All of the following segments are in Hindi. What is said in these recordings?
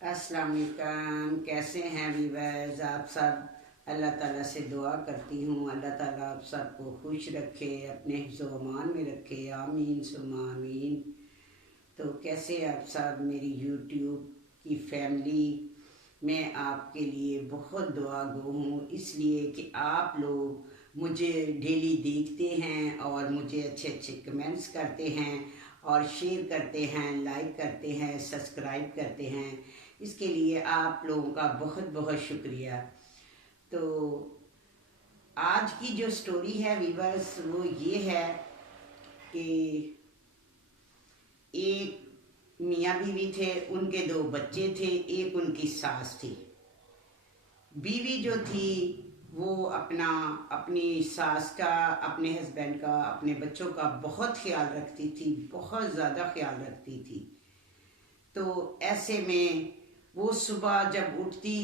अस्सलाम वालेकुम। कैसे हैं वीवर्स आप सब। अल्लाह ताला से दुआ करती हूँ, अल्लाह ताला आप सबको खुश रखे, अपने हिफ्ज़ व अमान में रखे, आमीन सुम्मा आमीन। तो कैसे आप सब, मेरी यूट्यूब की फैमिली। मैं आपके लिए बहुत दुआ गो हूँ, इसलिए कि आप लोग मुझे डेली देखते हैं और मुझे अच्छे अच्छे कमेंट्स करते हैं और शेयर करते हैं, लाइक करते हैं, सब्सक्राइब करते हैं। इसके लिए आप लोगों का बहुत बहुत शुक्रिया। तो आज की जो स्टोरी है वीवर्स, वो ये है कि एक मियाँ बीवी थे, उनके दो बच्चे थे, एक उनकी सास थी। बीवी जो थी वो अपनी सास का, अपने हस्बैंड का, अपने बच्चों का बहुत ख्याल रखती थी, बहुत ज़्यादा ख्याल रखती थी। तो ऐसे में वो सुबह जब उठती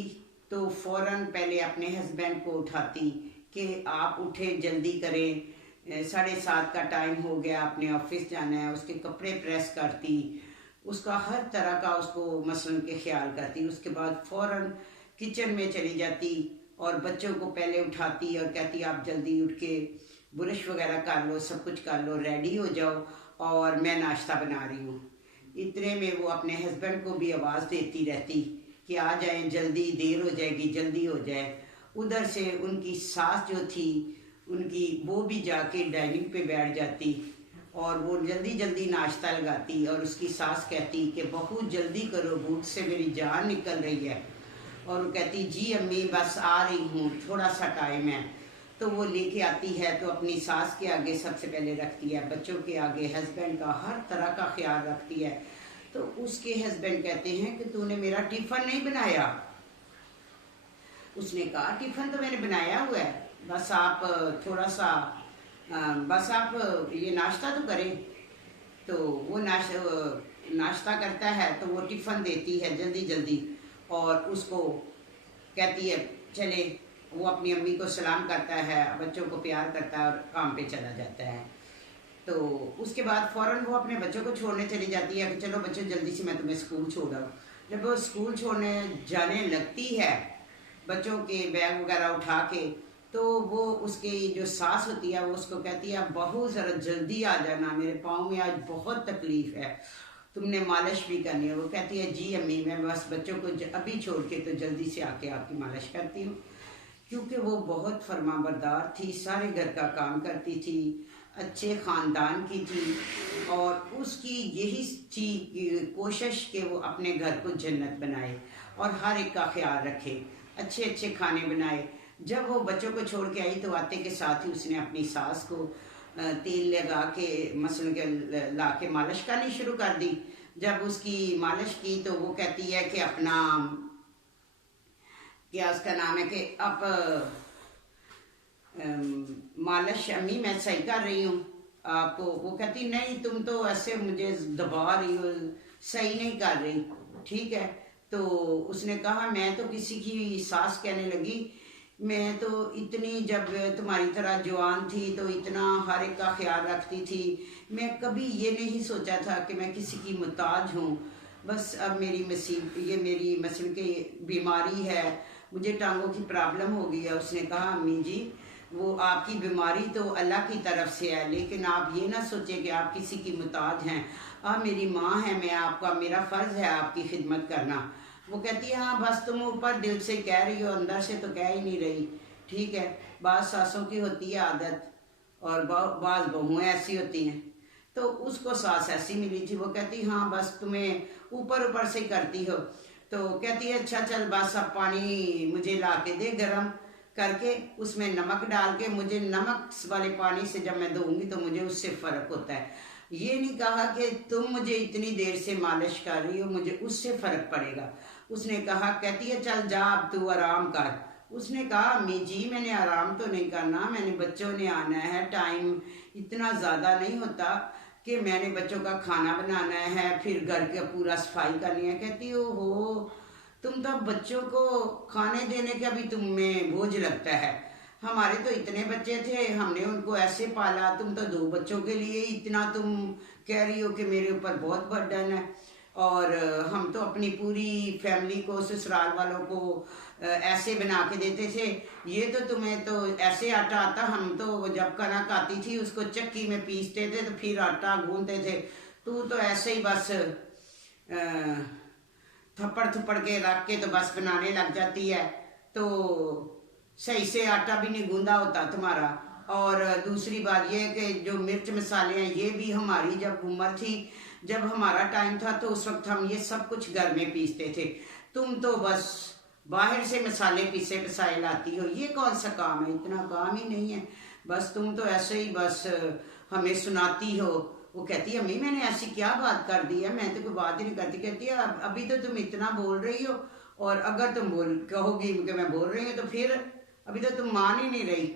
तो फौरन पहले अपने हस्बैंड को उठाती कि आप उठे, जल्दी करें, 7:30 का टाइम हो गया, अपने ऑफिस जाना है। उसके कपड़े प्रेस करती, उसका हर तरह का उसको मसलन के ख्याल करती। उसके बाद फौरन किचन में चली जाती और बच्चों को पहले उठाती और कहती आप जल्दी उठ के ब्रश वगैरह कर लो, सब कुछ कर लो, रेडी हो जाओ और मैं नाश्ता बना रही हूँ। इतने में वो अपने हस्बैंड को भी आवाज़ देती रहती कि आ जाएं, जल्दी, देर हो जाएगी, जल्दी हो जाए। उधर से उनकी सास जो थी उनकी, वो भी जाके डाइनिंग पे बैठ जाती और वो जल्दी जल्दी नाश्ता लगाती और उसकी सास कहती कि बहू जल्दी करो, भूख से मेरी जान निकल रही है। और वो कहती जी अम्मी बस आ रही हूँ, थोड़ा सा टाइम है। तो वो लेके आती है तो अपनी सास के आगे सबसे पहले रखती है, बच्चों के आगे हस्बैंड का हर तरह का ख्याल रखती है। तो उसके हस्बैंड कहते हैं कि तूने मेरा टिफ़िन नहीं बनाया। उसने कहा टिफ़िन तो मैंने बनाया हुआ है, बस आप थोड़ा सा बस आप ये नाश्ता तो करें। तो वो नाश्ता करता है तो वो टिफ़िन देती है जल्दी जल्दी और उसको कहती है चले। वो अपनी अम्मी को सलाम करता है, बच्चों को प्यार करता है और काम पे चला जाता है। तो उसके बाद फ़ौरन वो अपने बच्चों को छोड़ने चली जाती है कि चलो बच्चों जल्दी से मैं तुम्हें स्कूल छोड़ आऊँ। जब वो स्कूल छोड़ने जाने लगती है, बच्चों के बैग वगैरह उठा के, तो वो उसकी जो सास होती है वो उसको कहती है बहू ज़रा जल्दी आ जाना, मेरे पाँव में आज बहुत तकलीफ़ है, तुमने मालिश भी करनी है। वो कहती है जी अम्मी मैं बस बच्चों को अभी छोड़ के तो जल्दी से आके आपकी मालिश करती हूँ। क्योंकि वो बहुत फरमाबरदार थी, सारे घर का काम करती थी, अच्छे ख़ानदान की थी और उसकी यही थी कोशिश कि वो अपने घर को जन्नत बनाए और हर एक का ख्याल रखे, अच्छे अच्छे खाने बनाए। जब वो बच्चों को छोड़ के आई तो आते के साथ ही उसने अपनी सास को तेल लगा के मसल के ला के मालिश करनी शुरू कर दी। जब उसकी मालिश की तो वो कहती है कि अपना क्या उसका नाम है कि अब मालिश अम्मी मैं सही कर रही हूँ आपको। वो कहती नहीं तुम तो ऐसे मुझे दबा रही हो, सही नहीं कर रही, ठीक है। तो उसने कहा मैं तो किसी की सास कहने लगी, मैं तो इतनी जब तुम्हारी तरह जवान थी तो इतना हर एक का ख्याल रखती थी, मैं कभी ये नहीं सोचा था कि मैं किसी की मुताज हूँ। बस अब ये मेरी मसल की बीमारी है, मुझे टांगों की प्रॉब्लम हो गई है। उसने कहा अम्मी जी वो आपकी बीमारी तो अल्लाह की तरफ से है, लेकिन आप ये ना सोचें कि आप किसी की मुताज हैं। आप मेरी माँ हैं, मैं आपका, मेरा फ़र्ज़ है आपकी खिदमत करना। वो कहती है हाँ बस तुम ऊपर दिल से कह रही हो, अंदर से तो कह ही नहीं रही, ठीक है। बाज़ सासों की होती है आदत और बाज़ बहुएँ ऐसी होती हैं। तो उसको सास ऐसी मिली थी, वो कहती हाँ बस तुम्हें ऊपर ऊपर से करती हो। तो कहती है अच्छा चल बस अब पानी मुझे ला के दे गरम करके, उसमें नमक डाल के, मुझे नमक वाले पानी से जब मैं धोऊंगी तो मुझे उससे फ़र्क होता है। ये नहीं कहा कि तुम मुझे इतनी देर से मालिश कर रही हो मुझे उससे फ़र्क पड़ेगा। उसने कहा, कहती है चल जा अब तू आराम कर। उसने कहा अम्मी जी मैंने आराम तो नहीं करना, मैंने बच्चों ने आना है, टाइम इतना ज़्यादा नहीं होता कि मैंने बच्चों का खाना बनाना है, फिर घर का पूरा सफाई करनी है। कहती हो तुम तो बच्चों को खाने देने का भी तुम में बोझ लगता है, हमारे तो इतने बच्चे थे, हमने उनको ऐसे पाला, तुम तो 2 बच्चों के लिए इतना तुम कह रही हो कि मेरे ऊपर बहुत बर्डन है। और हम तो अपनी पूरी फैमिली को, ससुराल वालों को ऐसे बना के देते थे। ये तो तुम्हें तो ऐसे आटा आता, हम तो जब कनक आती थी उसको चक्की में पीसते थे तो फिर आटा गूंदते थे, तू तो ऐसे ही बस थप्पड़ थप्पड़ के रख के तो बस बनाने लग जाती है, तो सही से आटा भी नहीं गूंदा होता तुम्हारा। और दूसरी बात ये कि जो मिर्च मसाले हैं ये भी हमारी जब उम्र थी, जब हमारा टाइम था तो उस वक्त हम ये सब कुछ घर में पीसते थे। तुम तो बस बाहर से मसाले पीसे पिसाए लाती हो, ये कौन सा काम है, इतना काम ही नहीं है। बस तुम तो ऐसे ही बस हमें सुनाती हो। वो कहती है अम्मी मैंने ऐसी क्या बात कर दी है, मैं तो कोई बात ही नहीं करती। कहती है अभी तो तुम इतना बोल रही हो, और अगर तुम बोल कहोगी कि मैं बोल रही हूँ तो फिर अभी तो तुम मान ही नहीं रही।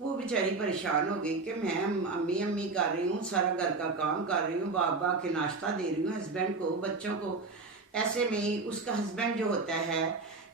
वो बेचारी परेशान हो गई कि मैं अम्मी अम्मी कर रही हूँ, सारा घर का काम कर रही हूँ, बाबा के नाश्ता दे रही हूँ हस्बैंड को, बच्चों को। ऐसे में ही उसका हस्बैंड जो होता है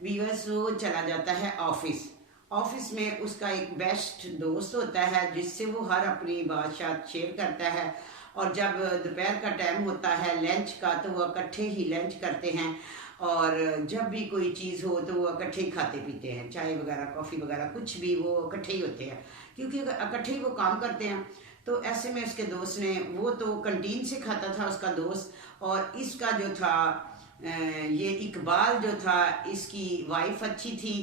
वीवर्स, वो चला जाता है ऑफिस। ऑफिस में उसका एक बेस्ट दोस्त होता है जिससे वो हर अपनी बात शायद शेयर करता है। और जब दोपहर का टाइम होता है लंच का तो वो इकट्ठे ही लंच करते हैं। और जब भी कोई चीज़ हो तो वो इकट्ठे ही खाते पीते हैं, चाय वगैरह कॉफ़ी वगैरह कुछ भी वो इकट्ठे ही होते हैं, क्योंकि इकट्ठे ही वो काम करते हैं। तो ऐसे में उसके दोस्त ने, वो तो कंटीन से खाता था उसका दोस्त, और इसका जो था ये इकबाल जो था, इसकी वाइफ अच्छी थी,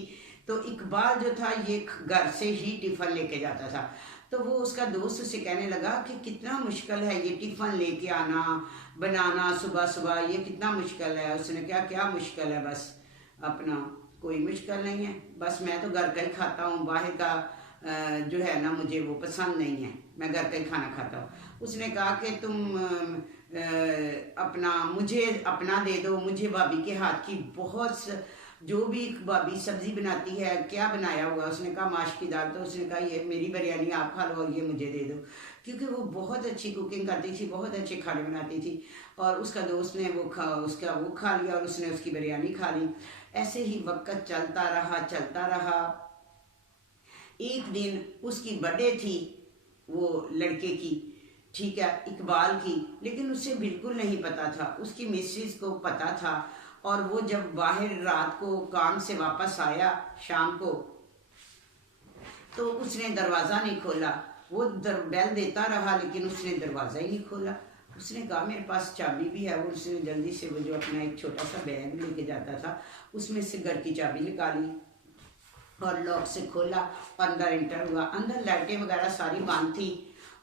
तो इकबाल जो था ये घर से ही टिफ़िन लेके जाता था। तो वो उसका दोस्त उसे कहने लगा कि कितना मुश्किल है ये टिफ़िन लेके आना, बनाना सुबह सुबह, ये कितना मुश्किल है। उसने क्या क्या मुश्किल है, बस अपना कोई मुश्किल नहीं है, बस मैं तो घर का ही खाता हूँ, बाहर का जो है ना मुझे वो पसंद नहीं है, मैं घर का ही खाना खाता हूँ। उसने कहा कि तुम अपना मुझे अपना दे दो, मुझे भाभी के हाथ की बहुत जो भी भाभी सब्जी बनाती है, क्या बनाया हुआ। उसने कहा माश की दाल, तो उसने कहा ये मेरी बिरयानी आप खा लो और ये मुझे दे दो, क्योंकि वो बहुत अच्छी कुकिंग करती थी, बहुत अच्छे खाने बनाती थी। और उसका दोस्त ने वो खा लिया और उसने उसकी बिरयानी खा ली। ऐसे ही वक्त चलता रहा चलता रहा। एक दिन उसकी बर्थडे थी वो लड़के की, ठीक है, इकबाल की, लेकिन उसे बिल्कुल नहीं पता था, उसकी मिसेस को पता था। और वो जब बाहर रात को काम से वापस आया शाम को, तो उसने दरवाज़ा नहीं खोला। वो बेल देता रहा लेकिन उसने दरवाज़ा ही नहीं खोला। उसने कहा मेरे पास चाबी भी है। वो उसने जल्दी से वो जो अपना एक छोटा सा बैग लेके जाता था उसमें से घर की चाबी निकाली और लॉक से खोला, अंदर एंटर हुआ। अंदर लाइटें वगैरह सारी बंद थी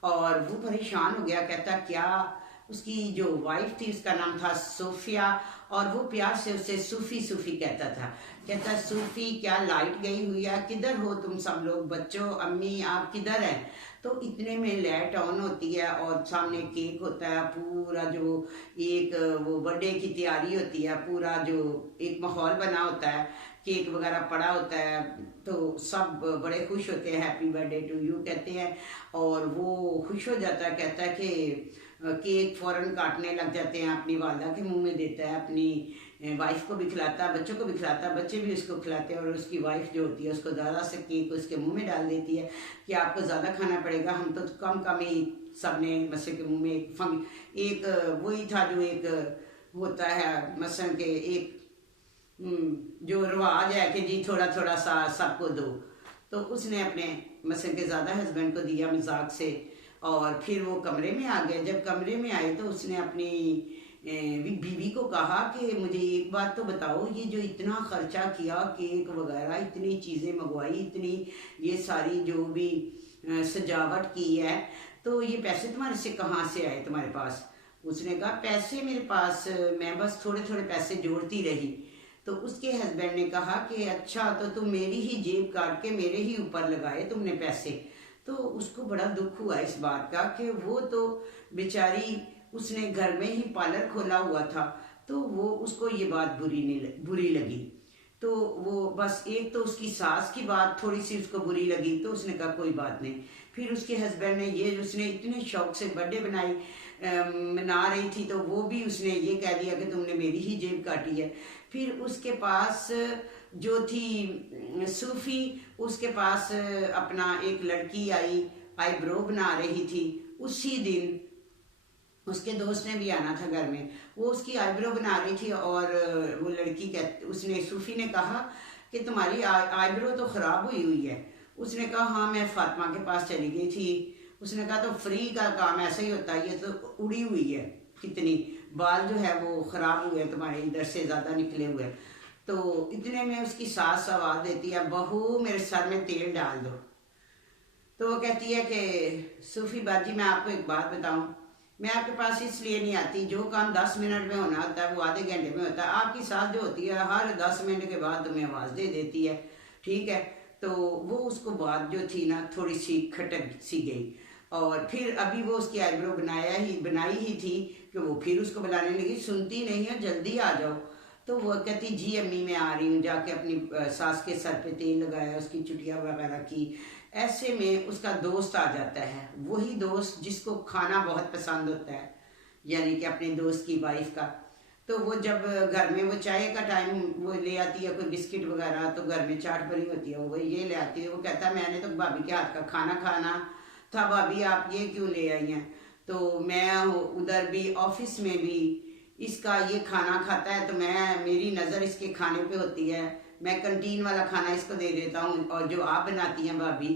और वो परेशान हो गया। कहता क्या, उसकी जो वाइफ थी उसका नाम था सोफिया, और वो प्यार से उसे सूफी सूफी कहता था। कहता सूफी क्या लाइट गई हुई है, किधर हो तुम सब लोग, बच्चों अम्मी आप किधर हैं। तो इतने में लाइट ऑन होती है और सामने केक होता है, पूरा जो एक वो बर्थडे की तैयारी होती है, पूरा जो एक माहौल बना होता है, केक वगैरह पड़ा होता है, तो सब बड़े खुश होते हैं, हैप्पी बर्थडे टू यू कहते हैं। और वो खुश हो जाता है, कहता है कि केक फौरन काटने लग जाते हैं, अपनी वालदा के मुंह में देता है, अपनी वाइफ को भी खिलाता है, बच्चों को भी खिलाता है, बच्चे भी उसको खिलाते हैं। और उसकी वाइफ जो होती है उसको ज़्यादा से केक उसके मुंह में डाल देती है कि आपको ज़्यादा खाना पड़ेगा, हम तो कम कम ही सब ने मसले के मुँह में एक वही था जो एक होता है मसन के एक जो रिवाज है कि जी थोड़ा थोड़ा सा सबको दो। तो उसने अपने मसन के ज़्यादा हस्बैंड को दिया मजाक से, और फिर वो कमरे में आ गए। जब कमरे में आए तो उसने अपनी बीवी को कहा कि मुझे एक बात तो बताओ, ये जो इतना खर्चा किया, केक वगैरह इतनी चीज़ें मंगवाई, इतनी ये सारी जो भी सजावट की है, तो ये पैसे तुम्हारे से कहाँ से आए तुम्हारे पास। उसने कहा पैसे मेरे पास, मैं बस थोड़े थोड़े पैसे जोड़ती रही। तो उसके हस्बैंड ने कहा कि अच्छा तो तुम मेरी ही जेब काट के मेरे ही ऊपर लगाए तुमने पैसे। तो उसको बड़ा दुख हुआ इस बात का कि वो तो बेचारी, उसने घर में ही पार्लर खोला हुआ था, तो वो उसको ये बात बुरी लगी। तो वो बस एक तो उसकी सास की बात थोड़ी सी उसको बुरी लगी, तो उसने कहा कोई बात नहीं। फिर उसके हस्बैंड ने ये, उसने इतने शौक से बर्थडे मना रही थी, तो वो भी उसने ये कह दिया कि तुमने मेरी ही जेब काटी है। फिर उसके पास जो थी सूफी, उसके पास अपना एक लड़की आई, आईब्रो बना रही थी। उसी दिन उसके दोस्त ने भी आना था घर में। वो उसकी आईब्रो बना रही थी और वो लड़की उसने सूफी ने कहा कि तुम्हारी आईब्रो तो ख़राब हुई हुई है। उसने कहा हाँ मैं फातिमा के पास चली गई थी। उसने कहा तो फ्री का काम ऐसा ही होता है, ये तो उड़ी हुई है, कितनी बाल जो है वो ख़राब हुए तुम्हारे, इधर से ज़्यादा निकले हुए। तो इतने में उसकी सास आवाज़ देती है बहू मेरे सर में तेल डाल दो। तो वो कहती है कि सूफी बाजी मैं आपको एक बात बताऊं, मैं आपके पास इसलिए नहीं आती, जो काम 10 मिनट में होना होता है वो आधे घंटे में होता है। आपकी सास जो होती है हर 10 मिनट के बाद तुम्हें आवाज़ दे देती है, ठीक है। तो वो उसको बात जो थी ना थोड़ी सी खटक सी गई। और फिर अभी वो उसकी आईब्रो बनाई ही थी कि वो फिर उसको बुलाने लगी, सुनती नहीं है, जल्दी आ जाओ। तो वो कहती जी अम्मी मैं आ रही हूँ, जाके अपनी सास के सर पे तेल लगाया, उसकी चुटिया वगैरह की। ऐसे में उसका दोस्त आ जाता है, वही दोस्त जिसको खाना बहुत पसंद होता है, यानी कि अपने दोस्त की वाइफ का। तो वो जब घर में वो चाय का टाइम वो ले आती है कोई बिस्किट वगैरह, तो घर में चाट बनी होती है, वो ये ले आती है। वो कहता है मैंने तो भाभी के हाथ का खाना खाना था, भाभी आप ये क्यों ले आई हैं? तो मैं उधर भी ऑफिस में भी इसका ये खाना खाता है, तो मेरी नज़र इसके खाने पे होती है, मैं कंटीन वाला खाना इसको दे देता हूँ, और जो आप बनाती हैं भाभी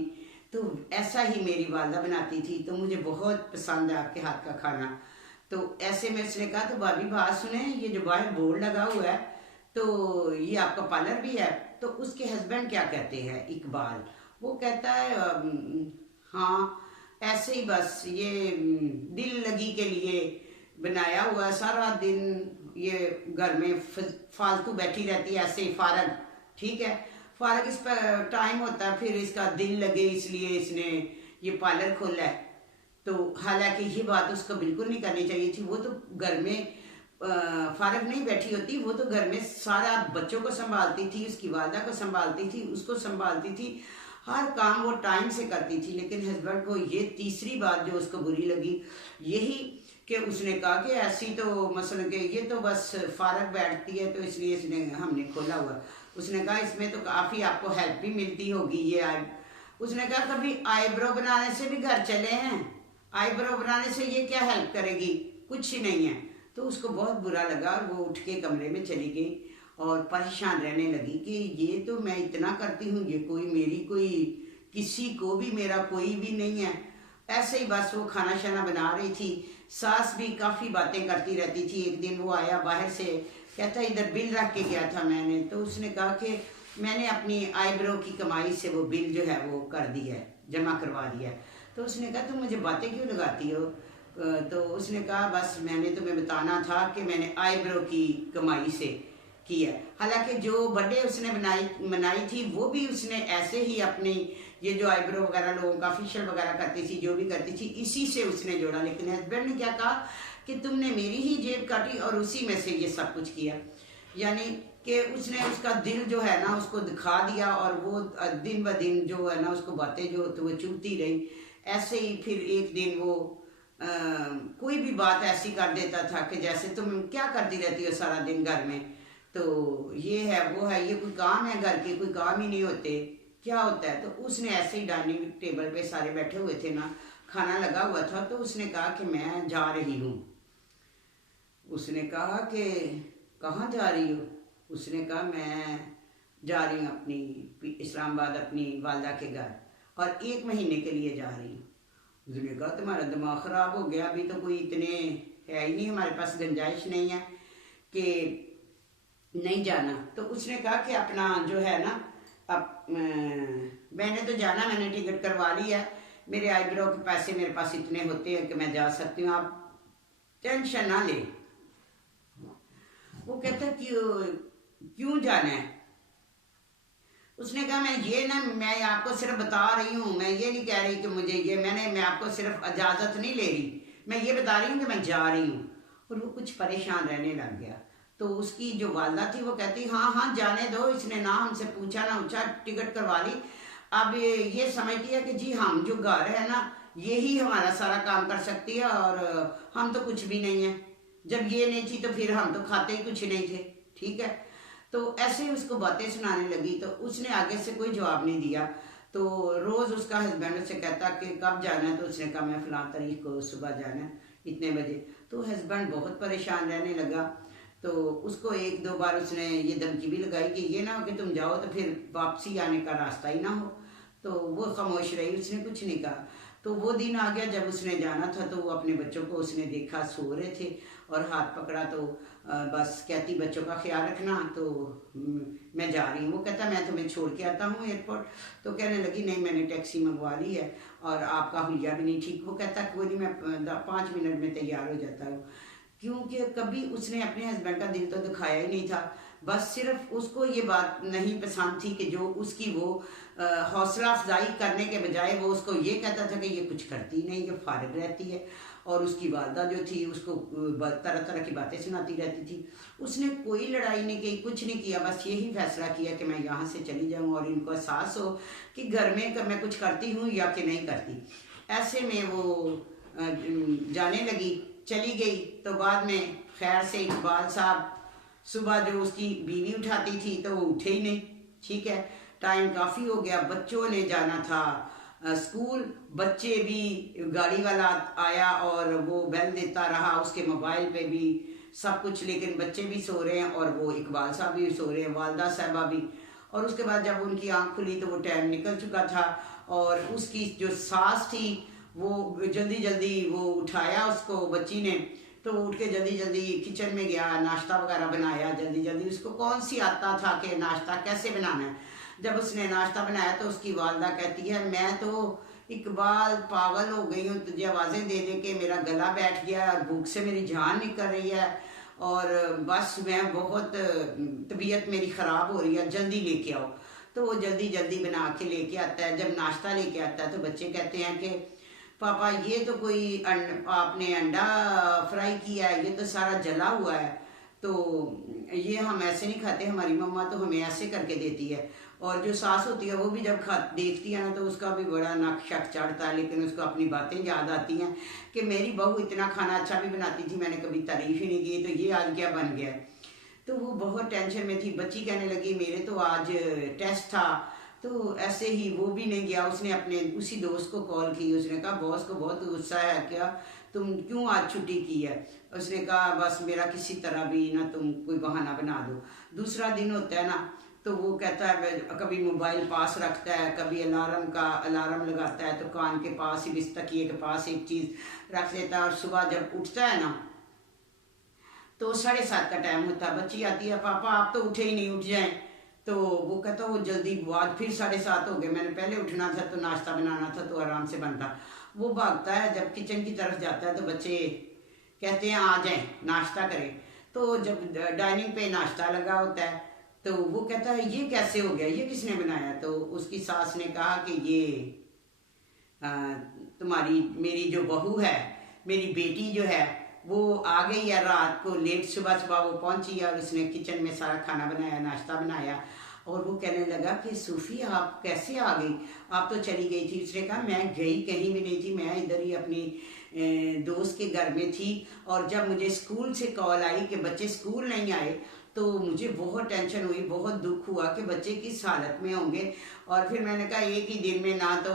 तो ऐसा ही मेरी वालदा बनाती थी, तो मुझे बहुत पसंद है आपके हाथ का खाना। तो ऐसे में उसने कहा तो भाभी बात सुने, ये जो बाहर बोर्ड लगा हुआ है तो ये आपका पार्लर भी है? तो उसके हस्बैंड क्या कहते हैं इकबाल, वो कहता है हाँ ऐसे ही बस ये दिल लगी के लिए बनाया हुआ, सारा दिन ये घर में फालतू बैठी रहती है ऐसे ही फारग, ठीक है। फारग इस पर टाइम होता है, फिर इसका दिल लगे इसलिए इसने ये पार्लर खोला है। तो हालांकि ये बात उसको बिल्कुल नहीं करनी चाहिए थी, वो तो घर में फारग नहीं बैठी होती, वो तो घर में सारा बच्चों को संभालती थी, उसकी वालदा को संभालती थी, उसको संभालती थी, हर काम वो टाइम से करती थी। लेकिन हस्बैंड को ये तीसरी बात जो उसको बुरी लगी यही कि उसने कहा कि ऐसी तो मसलन कि ये तो बस फारग बैठती है तो इसलिए इसने हमने खोला हुआ। उसने कहा इसमें तो काफ़ी आपको हेल्प भी मिलती होगी ये उसने कहा कभी आईब्रो बनाने से भी घर चले हैं, आईब्रो बनाने से ये क्या हेल्प करेगी, कुछ ही नहीं है। तो उसको बहुत बुरा लगा और वो उठ के कमरे में चली गई और परेशान रहने लगी कि ये तो मैं इतना करती हूँ, ये कोई मेरी कोई किसी को भी मेरा कोई भी नहीं है। ऐसे ही बस वो खाना शाना बना रही थी, सास भी काफ़ी बातें करती रहती थी। एक दिन वो आया बाहर से, कहता इधर बिल रख के गया था मैंने, तो उसने कहा कि मैंने अपनी आईब्रो की कमाई से वो बिल जो है वो कर दिया है, जमा करवा दिया है। तो उसने कहा तुम मुझे बातें क्यों लगाती हो? तो उसने कहा बस मैंने तुम्हें बताना था कि मैंने आईब्रो की कमाई से किया। हालांकि जो बर्थडे उसने मनाई थी वो भी उसने ऐसे ही अपनी ये जो आईब्रो वगैरह लोगों का फेशियल वगैरह करती थी, जो भी करती थी, इसी से उसने जोड़ा। लेकिन हस्बैंड ने क्या कहा कि तुमने मेरी ही जेब काटी और उसी में से ये सब कुछ किया, यानी कि उसने उसका दिल जो है ना उसको दिखा दिया, और वो दिन ब दिन जो है ना उसको बातें जो तो वो चुभती रही। ऐसे ही फिर एक दिन वो कोई भी बात ऐसी कर देता था कि जैसे तुम क्या करती रहती हो सारा दिन घर में, तो ये है वो है, ये कोई काम है घर के, कोई काम ही नहीं होते, क्या होता है। तो उसने ऐसे ही डाइनिंग टेबल पे सारे बैठे हुए थे ना, खाना लगा हुआ था, तो उसने कहा कि मैं जा रही हूँ। उसने कहा कि कहाँ जा रही हो? उसने कहा मैं जा रही हूँ अपनी इस्लामाबाद अपनी वालदा के घर, और 1 महीने के लिए जा रही हूँ। उसने कहा तुम्हारा दिमाग ख़राब हो गया, अभी तो कोई इतने है ही नहीं, हमारे पास गुंजाइश नहीं है कि नहीं जाना। तो उसने कहा कि अपना जो है ना अब मैंने तो जाना, मैंने टिकट करवा ली है, मेरे आईब्रो के पैसे मेरे पास इतने होते हैं कि मैं जा सकती हूँ, आप टेंशन ना ले। वो कहता क्यों जाना है? उसने कहा मैं आपको सिर्फ बता रही हूँ, मैं ये नहीं कह रही कि मुझे ये मैं आपको सिर्फ इजाज़त नहीं ले रही, मैं ये बता रही हूँ कि मैं जा रही हूँ। और वो कुछ परेशान रहने लग गया। तो उसकी जो वालदा थी वो कहती हाँ हाँ जाने दो, इसने ना हमसे पूछा ना पूछा, टिकट करवा ली। अब ये समझती है कि जी हम जो घर है ना यही हमारा सारा काम कर सकती है, और हम तो कुछ भी नहीं है, जब ये नहीं थी तो फिर हम तो खाते ही कुछ नहीं थे, ठीक है। तो ऐसे ही उसको बातें सुनाने लगी, तो उसने आगे से कोई जवाब नहीं दिया। तो रोज़ उसका हस्बैंड उससे कहता कि कब जाना है, तो उसने कहा मैं फलां तारीख को सुबह जाना है इतने बजे। तो हस्बैंड बहुत परेशान रहने लगा। तो उसको एक दो बार उसने ये धमकी भी लगाई कि ये ना हो कि तुम जाओ तो फिर वापसी आने का रास्ता ही ना हो। तो वो खामोश रही, उसने कुछ नहीं कहा। तो वो दिन आ गया जब उसने जाना था, तो वो अपने बच्चों को उसने देखा सो रहे थे और हाथ पकड़ा। तो बस कहती बच्चों का ख्याल रखना, तो मैं जा रही हूँ। वो कहता मैं तुम्हें छोड़ के आता हूँ एयरपोर्ट। तो कहने लगी नहीं, मैंने टैक्सी मंगवा ली है और आपका हुलिया भी नहीं ठीक। वो कहता कोई नहीं, मैं 5 मिनट में तैयार हो जाता हूँ। क्योंकि कभी उसने अपने हस्बैंड का दिल तो दिखाया ही नहीं था। बस सिर्फ उसको ये बात नहीं पसंद थी कि जो उसकी वो हौसला अफजाई करने के बजाय वो उसको ये कहता था कि ये कुछ करती नहीं, ये फारिग रहती है। और उसकी वालदा जो थी उसको तरह तरह की बातें सुनाती रहती थी। उसने कोई लड़ाई नहीं की, कुछ नहीं किया, बस यही फैसला किया कि मैं यहाँ से चली जाऊँ और इनको एहसास हो कि घर में मैं कुछ करती हूँ या कि नहीं करती। ऐसे में वो जाने लगी, चली गई। तो बाद में खैर से इकबाल साहब सुबह जो उसकी बीवी उठाती थी तो वो उठे ही नहीं। ठीक है, टाइम काफ़ी हो गया, बच्चों ने जाना था स्कूल। बच्चे भी, गाड़ी वाला आया और वो बेल देता रहा, उसके मोबाइल पे भी सब कुछ, लेकिन बच्चे भी सो रहे हैं और वो इकबाल साहब भी सो रहे हैं, वालदा साहबा भी। और उसके बाद जब उनकी आंख खुली तो वो टाइम निकल चुका था। और उसकी जो सास थी वो जल्दी जल्दी वो उठाया उसको बच्ची ने। तो उठ के जल्दी जल्दी किचन में गया, नाश्ता वगैरह बनाया जल्दी जल्दी। उसको कौन सी आता था कि नाश्ता कैसे बनाना है। जब उसने नाश्ता बनाया तो उसकी वालदा कहती है मैं तो इकबाल पागल हो गई हूँ, तुझे आवाज़ें दे दे के मेरा गला बैठ गया और भूख से मेरी जान निकल रही है और बस मैं बहुत तबीयत मेरी ख़राब हो रही है, जल्दी लेके आओ। तो वो जल्दी जल्दी बना के लेके आता है। जब नाश्ता लेके आता है तो बच्चे कहते हैं कि पापा ये तो कोई आपने अंडा फ्राई किया है, ये तो सारा जला हुआ है, तो ये हम ऐसे नहीं खाते, हमारी मम्मा तो हमें ऐसे करके देती है। और जो सास होती है वो भी जब देखती है ना तो उसका भी बड़ा नक शक चढ़ता है, लेकिन उसको अपनी बातें याद आती हैं कि मेरी बहू इतना खाना अच्छा भी बनाती थी, मैंने कभी तारीफ ही नहीं की, तो ये आज क्या बन गया। तो वो बहुत टेंशन में थी। बच्ची कहने लगी मेरे तो आज टेस्ट था। तो ऐसे ही वो भी नहीं गया, उसने अपने उसी दोस्त को कॉल की। उसने कहा बॉस को बहुत गुस्सा है क्या, तुम क्यों आज छुट्टी की है। उसने कहा बस मेरा किसी तरह भी ना तुम कोई बहाना बना दो। दूसरा दिन होता है ना, तो वो कहता है कभी मोबाइल पास रखता है, कभी अलार्म लगाता है तो कान के पास ही, बिस्तकिए के पास एक चीज़ रख देता है। और सुबह जब उठता है ना तो 7:30 का टाइम होता है। बच्ची आती है पापा आप तो उठे ही नहीं, उठ जाएं। तो वो कहता वो जल्दी आज फिर 7:30 हो गए, मैंने पहले उठना था तो नाश्ता बनाना था तो आराम से बनता। वो भागता है, जब किचन की तरफ जाता है तो बच्चे कहते हैं आ जाएं नाश्ता करें। तो जब डाइनिंग पे नाश्ता लगा होता है तो वो कहता है ये कैसे हो गया, ये किसने बनाया। तो उसकी सास ने कहा कि ये तुम्हारी मेरी जो बहू है, मेरी बेटी जो है वो आ गई है रात को लेट, सुबह सुबह वो पहुंची और उसने किचन में सारा खाना बनाया, नाश्ता बनाया। और वो कहने लगा कि सूफी आप कैसे आ गई, आप तो चली गई थी। उसने कहा मैं गई कहीं भी नहीं थी, मैं इधर ही अपनी दोस्त के घर में थी। और जब मुझे स्कूल से कॉल आई कि बच्चे स्कूल नहीं आए तो मुझे बहुत टेंशन हुई, बहुत दुख हुआ कि बच्चे किस हालत में होंगे। और फिर मैंने कहा एक ही दिन में ना तो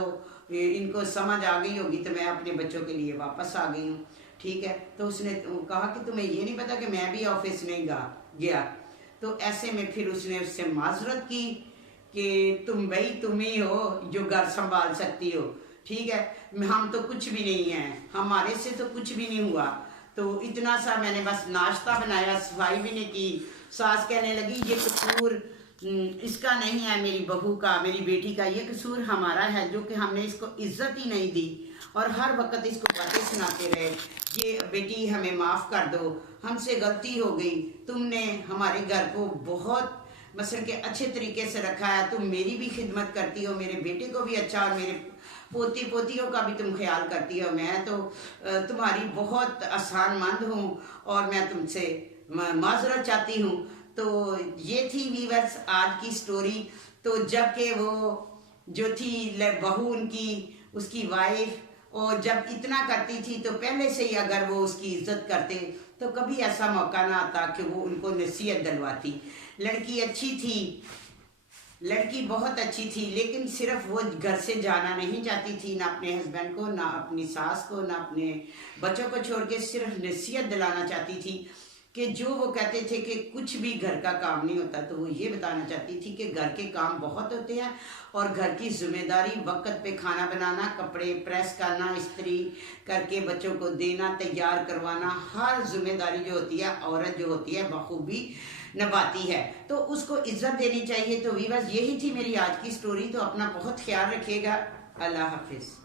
इनको समझ आ गई होगी, तो मैं अपने बच्चों के लिए वापस आ गई हूँ। ठीक है, तो उसने कहा कि तुम्हें ये नहीं पता कि मैं भी ऑफिस नहीं गया। तो ऐसे में फिर उसने उससे माजरत की कि तुम ही हो जो घर संभाल सकती हो। ठीक है, हम तो कुछ भी नहीं है, हमारे से तो कुछ भी नहीं हुआ। तो इतना सा मैंने बस नाश्ता बनाया, सफाई भी नहीं की। सास कहने लगी ये कसूर इसका नहीं है, मेरी बहू का, मेरी बेटी का, ये कसूर हमारा है जो कि हमने इसको इज्जत ही नहीं दी और हर वक्त इसको बातें सुनाते रहे। ये बेटी हमें माफ़ कर दो, हमसे गलती हो गई, तुमने हमारे घर को बहुत मसल के अच्छे तरीके से रखा है, तुम मेरी भी खिदमत करती हो, मेरे बेटे को भी अच्छा, और मेरे पोती पोतियों का भी तुम ख्याल करती हो। मैं तो तुम्हारी बहुत आसानमंद हूँ और मैं तुमसे माजरत चाहती हूँ। तो ये थी वीवर्स आज की स्टोरी। तो जबकि वो जो थी बहू उनकी, उसकी वाइफ, और जब इतना करती थी तो पहले से ही अगर वो उसकी इज्जत करते तो कभी ऐसा मौका ना आता कि वो उनको नसीहत दिलवाती। लड़की अच्छी थी, लड़की बहुत अच्छी थी, लेकिन सिर्फ वो घर से जाना नहीं चाहती थी, ना अपने हस्बैंड को, ना अपनी सास को, ना अपने बच्चों को छोड़ के, सिर्फ नसीहत दिलाना चाहती थी कि जो वो कहते थे कि कुछ भी घर का काम नहीं होता, तो वो ये बताना चाहती थी कि घर के काम बहुत होते हैं और घर की जिम्मेदारी, वक्त पे खाना बनाना, कपड़े प्रेस करना, इस्त्री करके बच्चों को देना, तैयार करवाना, हर जिम्मेदारी जो होती है औरत जो होती है बखूबी निभाती है, तो उसको इज्जत देनी चाहिए। तो वीवर्स, यही थी मेरी आज की स्टोरी। तो अपना बहुत ख्याल रखिएगा। अल्लाह हाफिज़।